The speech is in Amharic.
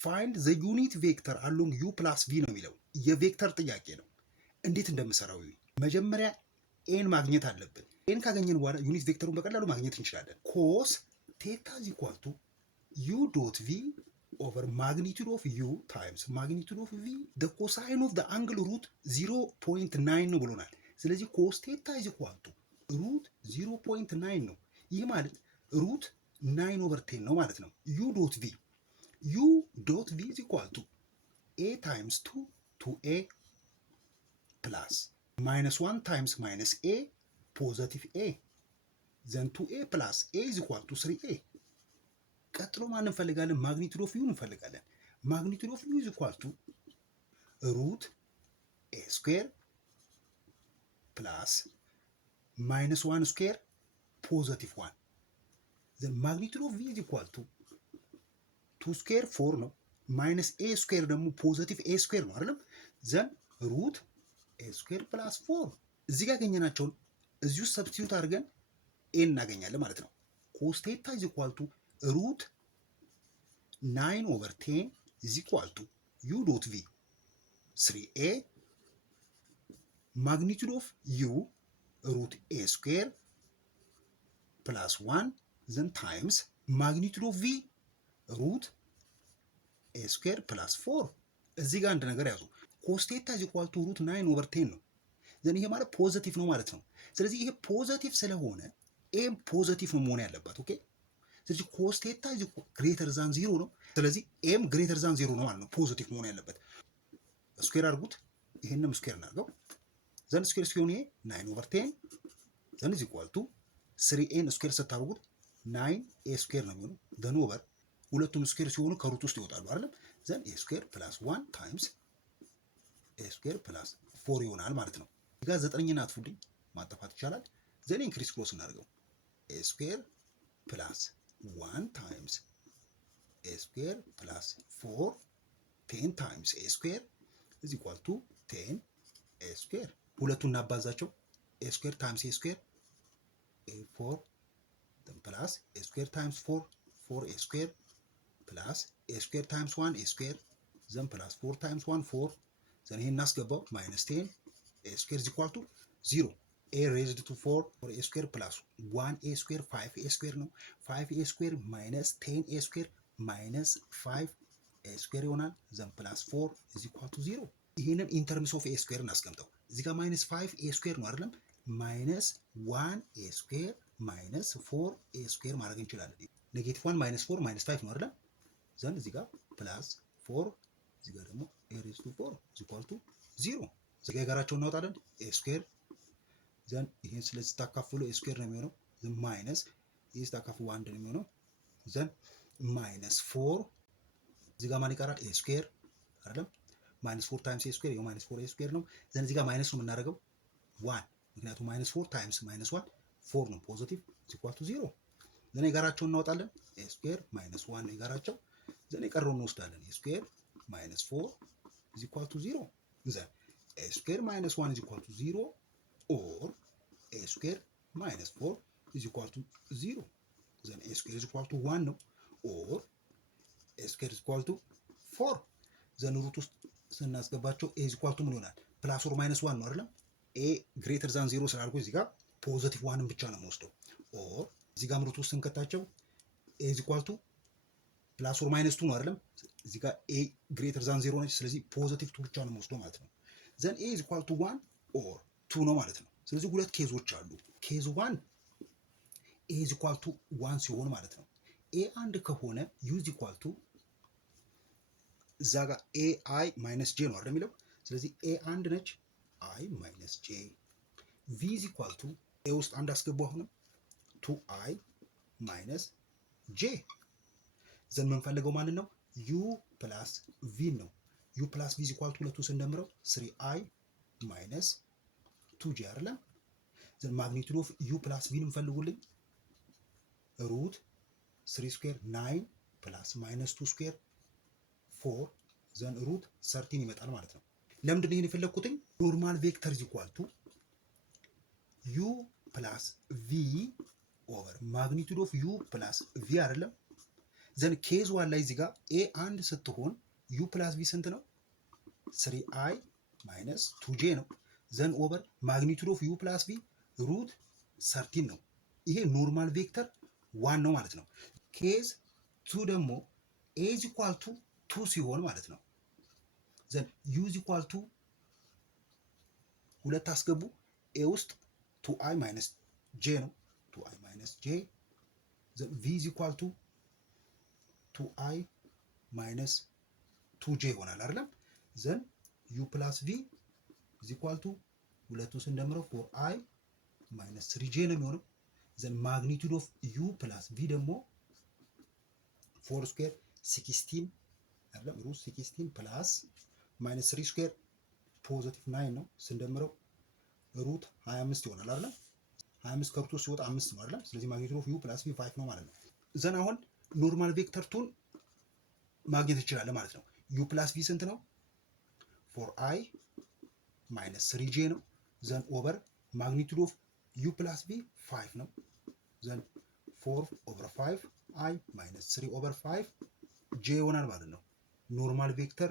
ፋይንድ ዘ ዩኒት ቬክተር አሎንግ ዩ ፕላስ ቪ ነው የሚለው የቬክተር ጥያቄ ነው። እንዴት እንደምሰራው መጀመሪያ ኤን ማግኘት አለብን። ኤን ካገኘን በኋላ ዩኒት ቬክተሩን በቀላሉ ማግኘት እንችላለን። ኮስ ቴታ ኢዝ ኢኳል ቱ ዩ ዶት ቪ ኦቨር ማግኒቱድ ኦፍ ዩ ታይምስ ማግኒቱድ ኦፍ ቪ ደ ኮሳይን ኦፍ ደ አንግል ሩት 0.9 ነው ብሎናል። ስለዚህ ኮስ ቴታ ኢዝ ኢኳል ቱ ሩት 0.9 ነው። ይህ ማለት ሩት 9 ኦቨር 10 ነው ማለት ነው። ዩ ዶት ቪ is equal to a times 2 2a plus minus 1 times minus a positive a then 2a plus a is equal to 3a። ቀጥሎ ማን እንፈልጋለን? ማግኒቱድ ኦፍ ዩ እንፈልጋለን። ማግኒቱድ ኦፍ ዩ is equal to ሩት a ስኩዌር ፕላስ ማይነስ 1 ስኩዌር ፖዘቲቭ 1 then ማግኒቱድ ኦፍ v is equal to 2 ስኩዌር 4 ነው ማይነስ ኤ ስኩዌር ደግሞ ፖዘቲቭ ኤ ስኩዌር ነው አይደለም። ዘን ሩት ኤ ስኩዌር ፕላስ 4 እዚህ ጋር ያገኘናቸውን እዚህ ውስጥ ሰብስቲዩት አድርገን ኤ እናገኛለን ማለት ነው። ኮስ ቴታ ኢዝ ኢኳል ቱ ሩት 9 ኦቨር 10 ኢዝ ኢኳል ቱ ዩ ዶት ቪ 3a ማግኒቱድ ኦፍ ዩ ሩት ኤ ስኩዌር ፕላስ 1 ዘን ታይምስ ማግኒቱድ ኦፍ ቪ ሩት ኤ ስኩዌር ፕላስ 4። እዚህ ጋር አንድ ነገር ያዙ። ኮስ ቴታ ኢዝ ኢኳል ቱ ሩት 9 ኦቨር 10 ነው። ዘን ይሄ ማለት ፖዚቲቭ ነው ማለት ነው። ስለዚህ ይሄ ፖዚቲቭ ስለሆነ ኤም ፖዚቲቭ ነው መሆን ያለበት። ኦኬ። ስለዚህ ኮስ ቴታ ኢዝ ግሬተር ዛን 0 ነው። ስለዚህ ኤም ግሬተር ዛን 0 ነው ማለት ነው። ፖዚቲቭ መሆን ያለበት። ስኩዌር አድርጉት። ይሄንም ስኩዌር እናድርገው። ዘን ስኩዌር ሲሆን ይሄ 9 ኦቨር 10 ዘን ኢዝ ኢኳል ቱ 3ኤን ስኩዌር ስታደርጉት 9 ኤ ስኩዌር ነው የሚሆነው። ዘን ኦቨር ሁለቱም ስኩዌር ሲሆኑ ከሩት ውስጥ ይወጣሉ አይደለም። ዘን ኤ ስኩዌር ፕላስ 1 ታይምስ ኤ ስኩዌር ፕላስ 4 ይሆናል ማለት ነው። እዚህ ጋር 9ን አጥፉልኝ ማጥፋት ይቻላል። ዘን ኢንክሪስ ክሮስ እናድርገው። ኤ ስኩዌር ፕላስ 1 ታይምስ ኤ ስኩዌር ፕላስ 4 10 ታይምስ ኤ ስኩዌር ኢዝ ኢኳል ቱ 10 ኤ ስኩዌር። ሁለቱን እናባዛቸው። ኤ ስኩዌር ታይምስ ኤ ስኩዌር ኤ 4 ፕላስ ኤ ስኩዌር ታይምስ 4 4 ኤ ስኩዌር ፕላስ ኤ ስኩዌር ታይምስ 1 ኤ ስኩዌር ዘን ፕላስ 4 ታይምስ 1 4 ዘን ይሄን እናስገባው ማይነስ 10 ኤ ስኩዌር ኢዝ ኢኳል ቱ 0 ኤ ሬዝድ ቱ 4 4 ኤ ስኩዌር ፕላስ 1 ኤ ስኩዌር 5 ኤ ስኩዌር ነው። 5 ኤ ስኩዌር ማይነስ 10 ኤ ስኩዌር ማይነስ 5 ኤ ስኩዌር ይሆናል። ዘን ፕላስ 4 ኢዝ ኢኳል ቱ 0። ይሄንን ኢን ተርምስ ኦፍ ኤ ስኩዌር እናስቀምጠው። እዚህ ጋር ማይነስ 5 ኤ ስኩዌር ነው አይደለም። ማይነስ 1 ኤ ስኩዌር ማይነስ 4 ኤ ስኩዌር ማድረግ እንችላለን። ኔጌቲቭ 1 ማይነስ 4 ማይነስ 5 ነው አይደለም። ዘን እዚህ ጋር ፕላስ 4 እዚህ ጋር ደግሞ ኤ ሬዝ ቱ 4 ኢዝ ኢኳል ቱ 0። እዚህ ጋር የጋራቸውን እናወጣለን። ኤ ስኩዌር ዘን ይሄን ስለዚህ ታካፍሉ ኤ ስኩዌር ነው የሚሆነው። ዘን ማይነስ ይሄ ታካፍሉ 1 ነው የሚሆነው። ዘን ማይነስ 4 እዚህ ጋር ማን ይቀራል? ኤ ስኩዌር አይደለም። ማይነስ 4 ታይምስ ኤ ስኩዌር ማይነስ 4 ኤ ስኩዌር ነው። ዘን እዚህ ጋር ማይነስ ነው የምናደርገው 1 ምክንያቱም ማይነስ 4 ታይምስ ማይነስ 1 4 ነው። ፖዚቲቭ ኢዝ ኢኳል ቱ 0። ዘን የጋራቸውን እናወጣለን። ኤ ስኩዌር ማይነስ 1 ነው የጋራቸው። ዘን የቀረውን እንወስዳለን። ኤ ስኩዌር ማይነስ 4 ኢዝ ኢኳል ቱ 0። ዘን ኤ ስኩዌር ማይነስ 1 ኢዝ ኢኳል ቱ 0 ኦር ኤ ስኩዌር ማይነስ 4 ኢዝ ኢኳል ቱ 0። ዘን ኤ ስኩዌር ኢዝ ኢኳል ቱ 1 ነው ኦር ኤ ስኩዌር ኢዝ ኢኳል ቱ 4። ዘን ሩት ውስጥ ስናስገባቸው ኤ ኢዝ ኢኳል ቱ ምን ይሆናል? ፕላስ ኦር ማይነስ 1 ነው አይደለም። ኤ ግሬተር ዛን 0 ስላልኩ እዚህ ጋር ፖዚቲቭ 1ን ብቻ ነው የምወስደው። ኦር እዚህ ጋር ሩት ውስጥ ስንከታቸው ኤ ኢዝ ኢኳል ቱ ፕላስ ኦር ማይነስ 2 ነው አይደለም። እዚህ ጋር ኤ ግሬተር ዛን 0 ነች። ስለዚህ ፖዚቲቭ 2 ብቻ ነው የምወስደው ማለት ነው። ዘን ኤ ኢዝ ኢኳል ቱ 1 ኦር 2 ነው ማለት ነው። ስለዚህ ሁለት ኬዞች አሉ። ኬዝ 1 ኤ ኢዝ ኢኳል ቱ 1 ሲሆን ማለት ነው። ኤ አንድ ከሆነ ዩ ኢዝ ኢኳል ቱ እዛ ጋር ኤ አይ ማይነስ ጄ ነው አይደል የሚለው። ስለዚህ ኤ አንድ ነች፣ አይ ማይነስ ጄ። ቪ ኢዝ ኢኳል ቱ ኤ ውስጥ አንድ አስገባው አሁንም 2 አይ ማይነስ ጄ። ዘን የምንፈልገው ማንን ነው? ዩ ፕላስ ቪ ነው። ዩ ፕላስ ቪ ኢዝ ኢኳል ቱ ሁለቱ ስንደምረው 3 አይ ማይነስ 2 ጄ አይደለም። ዘን ማግኒቱድ ኦፍ ዩ ፕላስ ቪን እንፈልጉልኝ። ሩት 3 ስኩዌር 9 ፕላስ ማይነስ 2 ስኩዌር 4 ዘን ሩት 13 ይመጣል ማለት ነው። ለምንድን ነው ይሄን የፈለኩትኝ? ኖርማል ቬክተር ኢዝ ኢኳል ቱ ዩ ፕላስ ቪ ኦቨር ማግኒቱድ ኦፍ ዩ ፕላስ ቪ አይደለም። ዘን ኬዝ ዋን ላይ እዚህ ጋር ኤ አንድ ስትሆን ዩ ፕላስ ቪ ስንት ነው? 3i ማይነስ 2j ነው። ዘን ኦቨር ማግኒቱድ ኦፍ ዩ ፕላስ ቪ ሩት 13 ነው። ይሄ ኖርማል ቬክተር ዋን ነው ማለት ነው። ኬዝ ቱ ደግሞ ኤ ኢዝ ኢኳል ቱ 2 ሲሆን ማለት ነው። ዘን ዩ ኢዝ ኢኳል ቱ ሁለት አስገቡ። ኤ ውስጥ 2i ማይነስ ጄ ነው። 2i ማይነስ ጄ ዘን ቪ ኢዝ ኢኳል ቱ 2i ማይነስ 2j ይሆናል አይደለም። ዘን ዩ ፕላስ ቪ ኢዝ ኢኳል ቱ ሁለቱን ስንደምረው 4i ማይነስ 3j ነው የሚሆነው። ዘን ማግኒቱድ ኦፍ ዩ ፕላስ ቪ ደግሞ 4 ስኩዌር 16 አይደለም ሩት 16 ፕላስ ማይነስ 3 ስኩዌር ፖዚቲቭ 9 ነው ስንደምረው ሩት 25 ይሆናል አይደለም። 25 ከሩት ሲወጣ 5 ነው አይደለም። ስለዚህ ማግኒቱድ ኦፍ ዩ ፕላስ ቪ 5 ነው ማለት ነው። ዘን አሁን ኖርማል ቬክተር ቱን ማግኘት እንችላለን ማለት ነው። ዩ ፕላስ ቪ ስንት ነው? 4i ማይነስ 3j ነው። ዘን ኦቨር ማግኒቱድ ኦፍ ዩ ፕላስ ቪ 5 ነው። ዘን 4 ኦቨር 5 i ማይነስ 3 ኦቨር 5 j ይሆናል ማለት ነው። ኖርማል ቬክተር